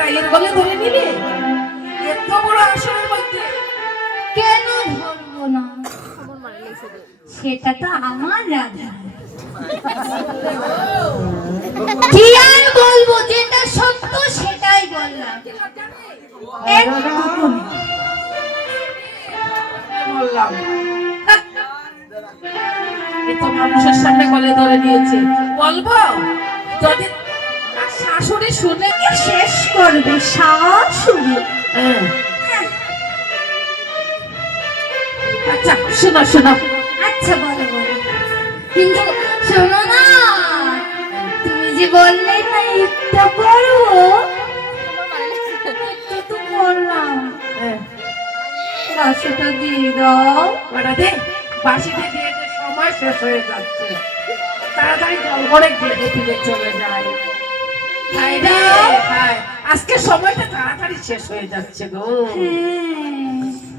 রায়ের গলে ধরে নিলে এত বড় আসনের মধ্যে? কেন ধরবো না? সেটা তো আমার রাধা। কি আর বলবো, যেটা সত্য সেটাই বললাম। একটুকু বললাম এত মানুষের সামনে গলে ধরে নিয়েছে, বলবো যদি শাশুড়ি শুনে শেষ করবে শাশুড়ি। আচ্ছা শোনো শোনো। আচ্ছা বলো বলো, কিন্তু শোনো না, তুমি যে বললে না একটা করবো, তো বললাম বাসাটা দিয়ে দাও। দে বাসিতে দিয়ে দে, সময় শেষ হয়ে যাচ্ছে, তাড়াতাড়ি জল করে গেটে ফিরে চলে যায়। হাই রে হাই, আজকে সময়টা তাড়াতাড়ি শেষ হয়ে যাচ্ছে গো। হ্যাঁ